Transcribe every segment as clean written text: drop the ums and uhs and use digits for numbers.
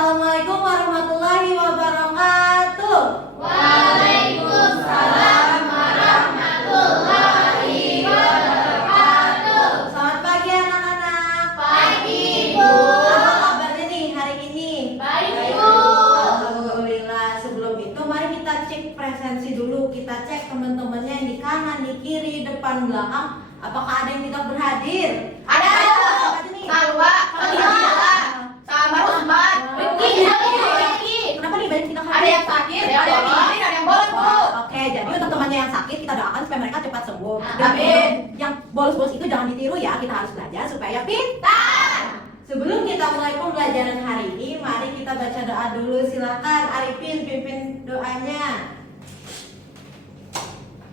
Assalamualaikum warahmatullahi wabarakatuh. Waalaikumsalam warahmatullahi wabarakatuh. Selamat pagi anak-anak. Pagi, Bu. Apa kabarnya nih hari ini? Baik, Bu. Alhamdulillah. Sebelum itu mari kita cek presensi dulu. Kita cek teman-temannya yang di kanan, di kiri, depan, belakang. Apakah ada yang tidak berhadir? Ada. Siapa aja nih? Salwa, Fadila, sama Usman. Rifki. Kenapa nih banyak tidak Ada hadir? yang sakit, ada yang izin, ada yang bolos, Bu. Oke, jadi untuk temannya yang sakit kita doakan supaya mereka cepat sembuh. Amin. Yang bolos-bolos itu jangan ditiru ya. Kita harus belajar supaya pintar. Sebelum kita mulai pembelajaran hari ini, mari kita baca doa dulu. Silakan Arifin pimpin doanya.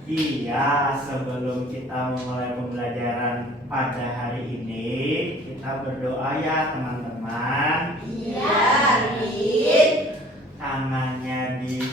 Iya, sebelum kita memulai pembelajaran pada hari ini, kita berdoa ya teman-teman. Iya, Rin. Tangannya di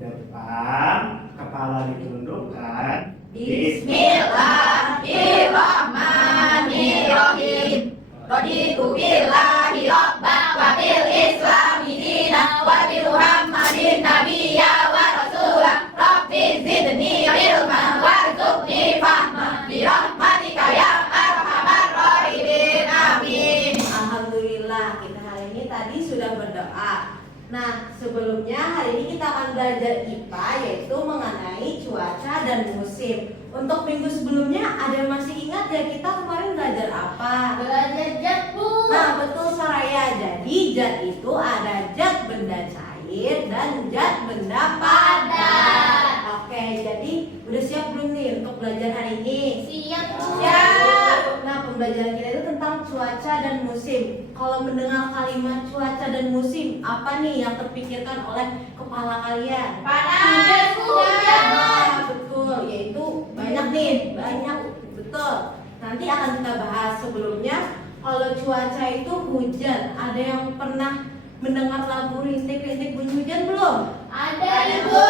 depan, kepala ditundukkan. Bismillahirrahmanirrahim. Raditu billahi rabban wa bil islami dinan wa bi Muhammadin nabiyya wa rasulah. Rabbi zidni ilman warzuqni fahman bi rahmatika ya arhamar rahimin. Amin. Alhamdulillah, kita hari ini tadi sudah berdoa. Nah, sebelumnya hari ini kita akan belajar IPA, yaitu mengenai cuaca dan musim. Untuk minggu sebelumnya ada yang masih ingat ya kita kemarin belajar apa? Belajar zat, Bu. Nah, betul Saraya. Jadi zat itu ada zat benda cair dan zat benda padat. Oke, jadi udah siap belum nih untuk belajar hari ini? Siap, Bu. Siap. Nah, pembelajaran kita itu tentang cuaca dan musim. Kalau mendengar kalimat cuaca dan musim, apa nih yang terpikirkan oleh kepala kalian? Panas, hujan. Nah, betul, yaitu banyak nih, banyak, betul. Nanti akan kita bahas. Sebelumnya, kalau cuaca itu hujan. Ada yang pernah mendengar lagu rintik-rintik bunyi hujan belum? Ada, Ibu.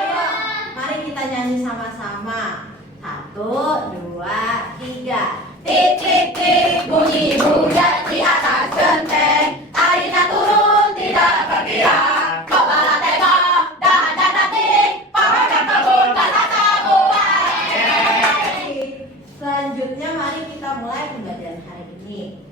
Ayo, mari kita nyanyi sama-sama. 1, 2, 3. Tik tik tik bunyi hujan di atas genteng. Airnya turun tidak berkira. Kepala tengok dan nanti pohonnya kebun rasa buah. Selanjutnya mari kita mulai pembelajaran hari ini.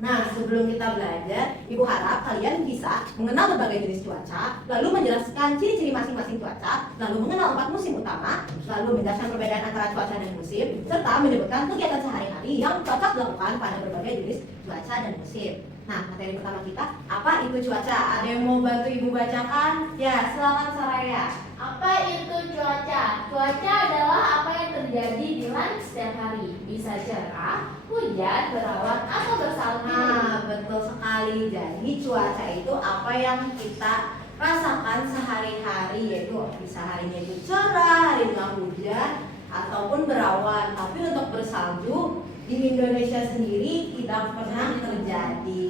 Nah, sebelum kita belajar, Ibu harap kalian bisa mengenal berbagai jenis cuaca, lalu menjelaskan ciri-ciri masing-masing cuaca, lalu mengenal 4 musim utama, lalu menjelaskan perbedaan antara cuaca dan musim, serta menyebutkan kegiatan sehari-hari yang cocok dilakukan pada berbagai jenis cuaca dan musim. Nah, materi pertama kita, apa itu cuaca? Ada yang mau bantu Ibu bacakan? Ya, silakan Saraya. Apa itu cuaca? Cuaca adalah apa yang terjadi di langit setiap hari. Bisa cerah, hujan, berawan, atau bersalju. Nah, betul sekali. Jadi cuaca itu apa yang kita rasakan sehari-hari, yaitu bisa harinya itu cerah, harinya hujan, ataupun berawan. Tapi untuk bersalju di Indonesia sendiri tidak pernah terjadi.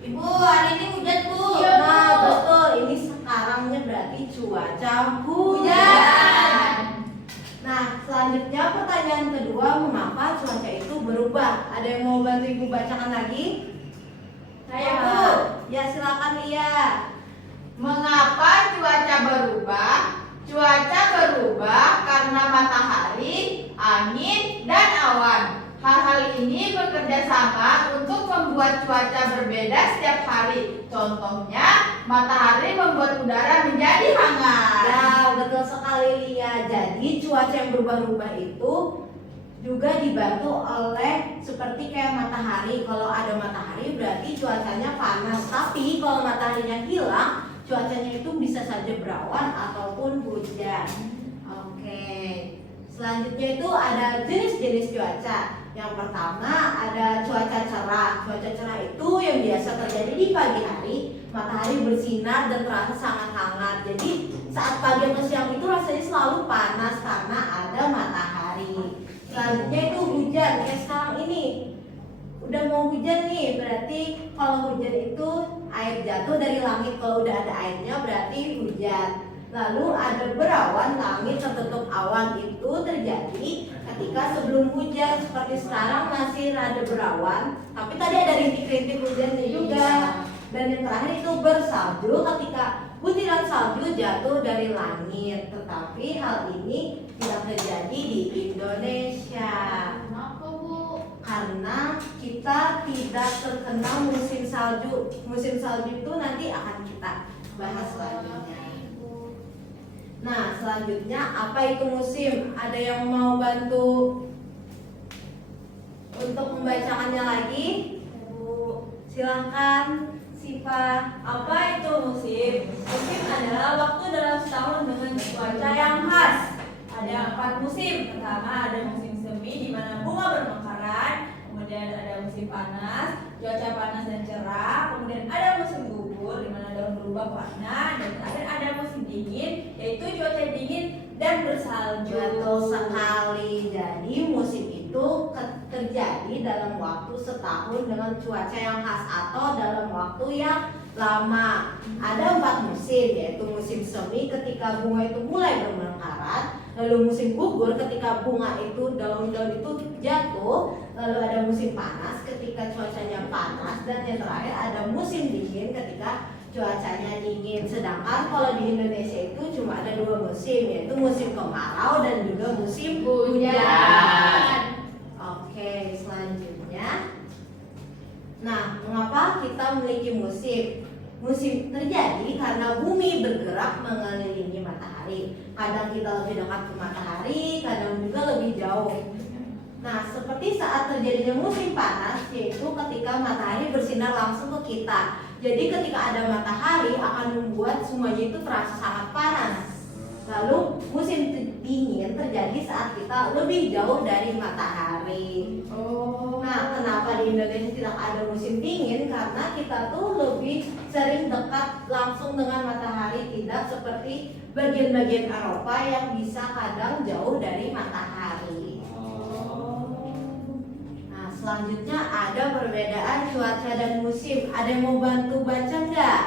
Ibu, hari ini hujan, Bu. Iya, Bu. Nah, betul. Ini sekarangnya berarti cuaca hujan. Nah, selanjutnya pertanyaan kedua, mengapa cuaca itu berubah? Ada yang mau bantu Ibu bacakan lagi? Saya, Bu. Ya, silakan Lia. Mengapa cuaca berubah? Cuaca berubah karena matahari, angin, dan awan. Hal-hal ini bekerja sama untuk membuat cuaca berbeda setiap hari. Contohnya, matahari membuat udara menjadi hangat. Ya, betul sekali Lia. Jadi cuaca yang berubah-ubah itu juga dibantu oleh seperti kayak matahari. Kalau ada matahari berarti cuacanya panas. Tapi kalau mataharinya hilang, cuacanya itu bisa saja berawan ataupun hujan. Oke. Selanjutnya itu ada jenis-jenis cuaca. Yang pertama ada cuaca cerah. Cuaca cerah itu yang biasa terjadi di pagi hari. Matahari bersinar dan terasa sangat hangat. Jadi saat pagi atau siang itu rasanya selalu panas karena ada matahari. Selanjutnya itu hujan. Kayak sekarang ini udah mau hujan nih. Berarti kalau hujan itu air jatuh dari langit. Kalau udah ada airnya berarti hujan. Lalu ada berawan, langit tertutup awan. Itu terjadi ketika sebelum hujan. Seperti sekarang masih ada berawan, tapi tadi ada rintik-rintik hujannya juga. Dan yang terakhir itu bersalju ketika butiran salju jatuh dari langit. Tetapi hal ini tidak terjadi di Indonesia. Kenapa, Bu? Karena kita tidak terkena musim salju. Musim salju itu nanti akan kita bahas selanjutnya. Nah, selanjutnya apa itu musim? Ada yang mau bantu untuk membacakannya lagi? Bu, silahkan. Siva, Apa itu musim? Musim adalah waktu dalam setahun dengan cuaca yang khas. Ada 4 musim. Pertama ada musim semi di mana bunga bermekaran, kemudian ada musim panas, cuaca panas dan cerah, kemudian ada musim gugur di mana daun berubah warna, dan terakhir ada musim dingin yaitu cuaca dingin dan bersalju. betul sekali. Jadi musim itu terjadi dalam waktu setahun dengan cuaca yang khas atau dalam waktu yang lama. Ada 4 musim, yaitu musim semi ketika bunga itu mulai bermekaran, lalu musim gugur ketika bunga itu daun-daun itu jatuh, lalu ada musim panas ketika cuacanya panas, dan yang terakhir ada musim dingin ketika cuacanya dingin. Sedangkan kalau di Indonesia itu cuma ada 2 musim, yaitu musim kemarau dan juga musim hujan. Oke, selanjutnya. Nah, mengapa kita memiliki musim? Musim terjadi karena bumi bergerak mengelilingi matahari. Kadang kita lebih dekat ke matahari, kadang juga lebih jauh. Nah, seperti saat terjadinya musim panas, yaitu ketika matahari bersinar langsung ke kita. Jadi ketika ada matahari akan membuat semuanya itu terasa sangat panas. Lalu musim dingin terjadi saat kita lebih jauh dari matahari. Nah, kenapa di Indonesia tidak ada musim dingin? Karena kita tuh lebih sering dekat langsung dengan matahari, tidak seperti bagian-bagian Eropa yang bisa kadang jauh dari matahari. Nah, selanjutnya ada perbedaan cuaca dan musim. Ada yang mau bantu baca nggak?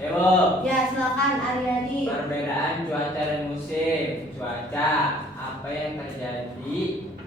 Ewo, Ya, silakan Aryadi. perbedaan cuaca dan musim. Cuaca, apa yang terjadi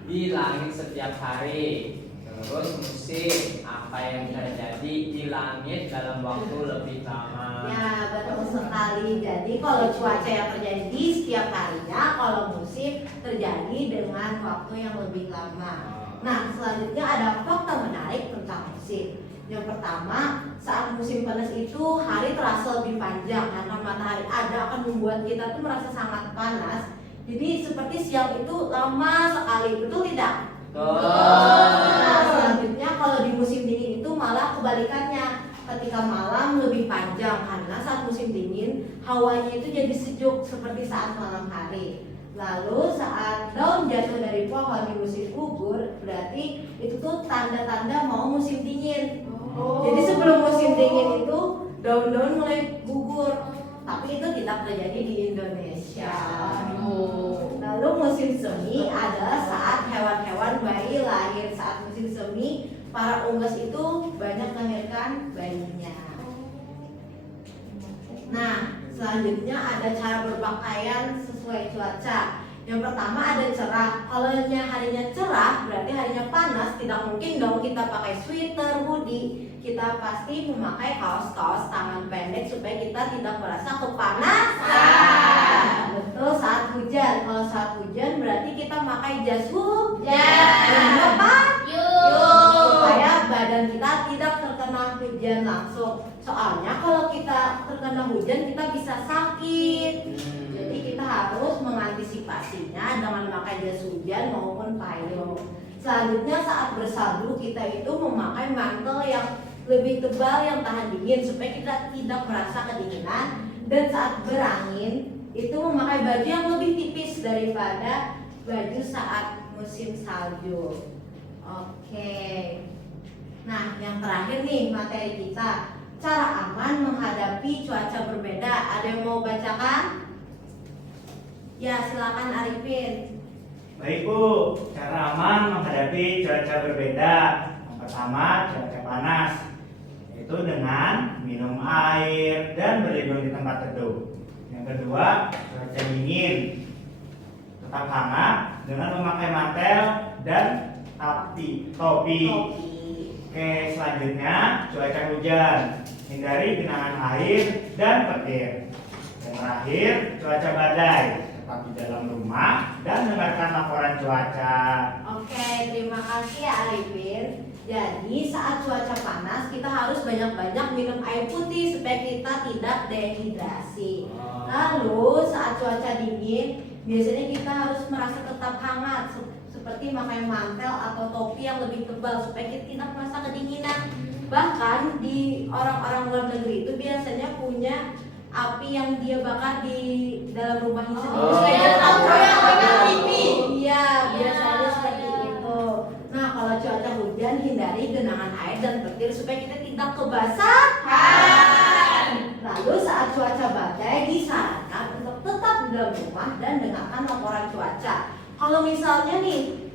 di langit setiap hari. Terus musim, apa yang terjadi di langit dalam waktu lebih lama. Ya, betul sekali. Jadi kalau cuaca yang terjadi di setiap harinya, kalau musim terjadi dengan waktu yang lebih lama. Nah, selanjutnya ada fakta menarik tentang musim. Yang pertama, saat musim panas itu hari terasa lebih panjang karena matahari ada akan membuat kita tuh merasa sangat panas. Jadi seperti siang itu lama sekali, betul tidak? Nah, selanjutnya kalau di musim dingin itu malah kebalikannya. Ketika malam lebih panjang karena saat musim dingin hawanya itu jadi sejuk seperti saat malam hari. Lalu saat daun jatuh dari pohon di musim gugur, berarti itu tuh tanda-tanda mau musim dingin. Jadi sebelum musim dingin itu daun-daun mulai gugur. Tapi itu tidak terjadi di Indonesia. Lalu musim semi adalah saat hewan-hewan bayi lahir. Saat musim semi, para unggas itu banyak melahirkan bayinya. Nah, selanjutnya ada cara berpakaian sesuai cuaca. Yang pertama ada cerah. Kalau harinya cerah, berarti harinya panas. Tidak mungkin dong kita pakai sweater, hoodie. Kita pasti memakai kaos-kaos tangan pendek supaya kita tidak merasa kepanasan. Betul, saat hujan. Kalau saat hujan berarti kita pakai jas hujan. Kenapa? Supaya badan kita tidak terkena hujan langsung. Soalnya kalau kita terkena hujan kita bisa sakit. Jadi kita harus mengantisipasinya dengan memakai jas hujan maupun payung. Selanjutnya saat bersalju kita itu memakai mantel yang lebih tebal yang tahan dingin supaya kita tidak merasa kedinginan. Dan saat berangin itu memakai baju yang lebih tipis daripada baju saat musim salju. Oke. Nah, yang terakhir nih materi kita, cara aman menghadapi cuaca berbeda. Ada yang mau bacakan? Ya, silakan Arifin. Baik Bu, cara aman menghadapi cuaca berbeda. Yang pertama, cuaca panas, yaitu dengan minum air dan berlindung di tempat teduh. Yang kedua, cuaca dingin, tetap hangat dengan memakai mantel dan topi. Oke, selanjutnya cuaca hujan. hindari genangan air dan petir. Yang terakhir, cuaca badai. Tetap di dalam rumah dan dengarkan laporan cuaca. Oke, terima kasih ya Arifin. Jadi saat cuaca panas kita harus banyak-banyak minum air putih supaya kita tidak dehidrasi. Lalu saat cuaca dingin biasanya kita harus merasa tetap hangat seperti memakai mantel atau topi yang lebih tebal supaya kita tidak merasa kedinginan. Bahkan di orang-orang luar negeri itu biasanya punya api yang dia bakar di dalam rumahnya sendiri. kayak lampu yang bakar pipi. Iya, biasanya seperti itu. Nah, kalau cuaca hujan hindari genangan air dan petir supaya kita tidak kebasahan. Lalu saat cuaca badai disarankan untuk tetap di dalam rumah dan dengarkan laporan cuaca. Kalau misalnya nih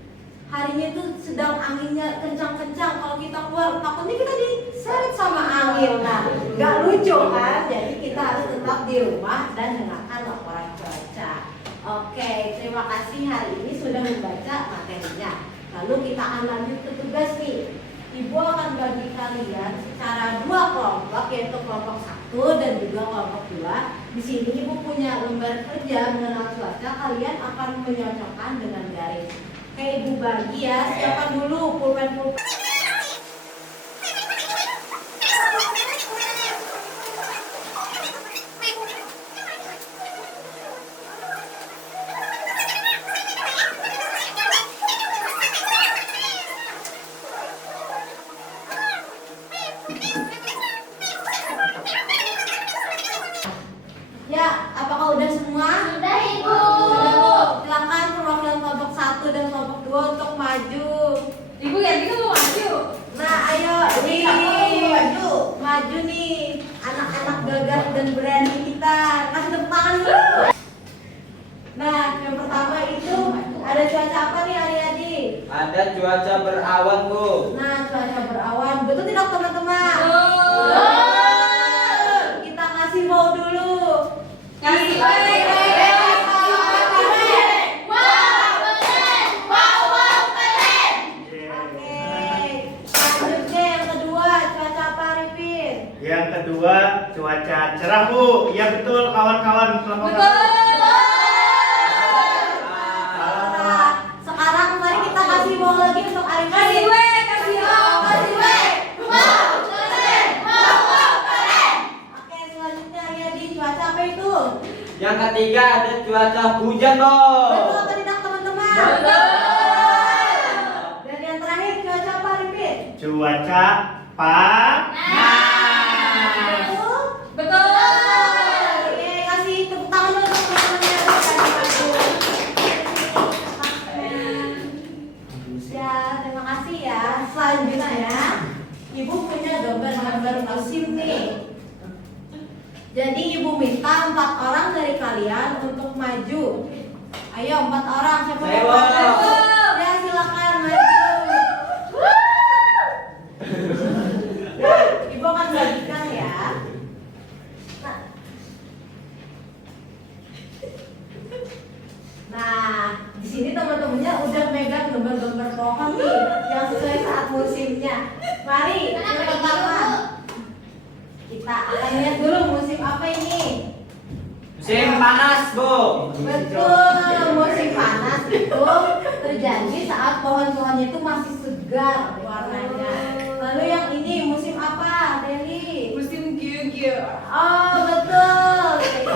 harinya itu sedang anginnya kencang-kencang, kalau kita keluar takutnya kita diseret sama angin. Nah, nggak lucu kan? Jadi kita harus tetap di rumah dan dengarkan laporan cuaca. Oke, terima kasih hari ini sudah membaca materinya. Lalu kita akan lanjut ke tugas nih. Ibu akan bagi kalian secara 2 kelompok, yaitu kelompok 1 dan juga kelompok 2. Di sini ibu punya lembar kerja mengenal cuaca. Kalian akan menyocokkan dengan garis. Oke, ibu bagi ya. Siapkan dulu pulpen. Ya, apakah udah semua? Sudah Ibu. Silakan perwakilan kelompok 1 dan kelompok 2 untuk maju. Ibu ganti kan mau maju. Nah, ayo nih. Maju nih. Anak-anak gagah dan berani kita. Kasih tepuk tangan dulu. Nah, yang pertama itu ada cuaca apa nih adik-adik? Ada cuaca berawan, Bu. Nah, cuaca berawan. Betul tidak teman-teman? Kita kasih wow dulu. Kasih Oke. Selanjutnya yang kedua, cuaca apa Arifin? Yang kedua, cuaca cerah, Bu. Ya betul, kawan-kawan kelompok satu. Nah, sekarang mari kita kasih wow lagi untuk Arifin. Oke, selanjutnya Riyadi, cuaca apa itu? Yang ketiga ada cuaca hujan, Bu. Betul apa tidak teman-teman? Dan yang terakhir cuaca apa Arifin? Cuaca panas. Betul? Oke, kasih tepuk tangan dulu untuk teman-temannya. Ya, terima kasih ya. Selanjutnya ya, Ibu punya gambar-gambar musim nih. Jadi Ibu minta 4 orang dari kalian untuk maju. Ayo 4 orang, siapa yang Saya. maju? Ya silakan maju. Ibu akan bagikan ya. Nah, di sini teman-temannya udah megang gambar-gambar pohon nih yang sesuai saat musimnya. Mari, yang pertama kita akan lihat dulu musim apa ini. Musim panas, Bu. Betul, musim panas itu terjadi saat pohon-pohonnya itu masih segar warnanya. Lalu yang ini musim apa, Deli? Musim giu-giu. Oh betul, itu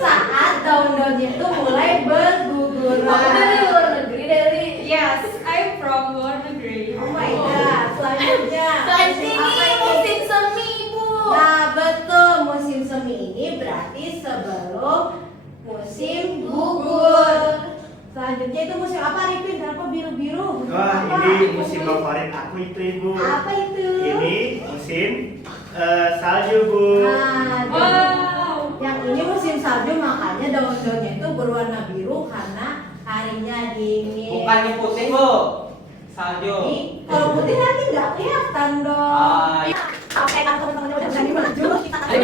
saat daun-daunnya itu mulai berguguran. Dari luar negeri, Deli. Yes, I'm from luar negeri. Oh my god, selanjutnya musim apa ini? musim semi Ibu. Nah betul, musim semi ini berarti sebelum musim gugur. Selanjutnya itu musim apa Ripin? Kenapa biru-biru? Musim Wah, apa? ini musim favorit aku itu, Ibu. Apa itu? Ini musim salju, Bu. Nah, Wow. yang ini musim salju, makanya daun-daunnya itu berwarna biru karena harinya dingin. Bukannya putih, Bu. Salju. Ini kalau putih nanti nggak kelihatan dong. Ah, iya. Oke, kan teman-temannya udah berani maju. Kita akan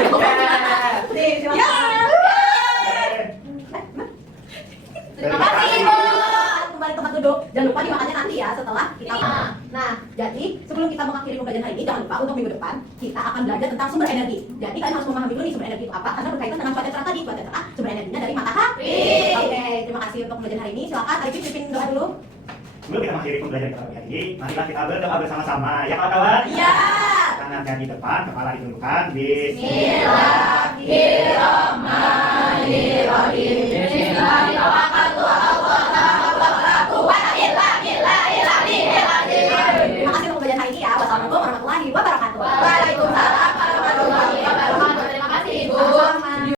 nih, silakan. Terima kasih Ibu. Kembali tempat duduk. Jangan lupa dimakannya nanti ya setelah kita. Nah, Jadi sebelum kita mengakhiri pembelajaran hari ini, jangan lupa untuk minggu depan kita akan belajar tentang sumber energi. Jadi kalian harus memahami dulu nih sumber energi itu apa, karena berkaitan dengan cuaca cerah tadi. Cuaca cerah sumber energinya dari matahari. Oke, terima kasih untuk pembelajaran hari ini. Silakan Arifin pimpin doa dulu. Sebelum kita mengakhiri pembelajaran kita hari ini, marilah kita berdoa bersama-sama. Ya kawan-kawan? Ya. Tangannya di depan, kepala ditundukkan. Bismillahirrahmanirrahim. Bismillahirrahmanirrahim.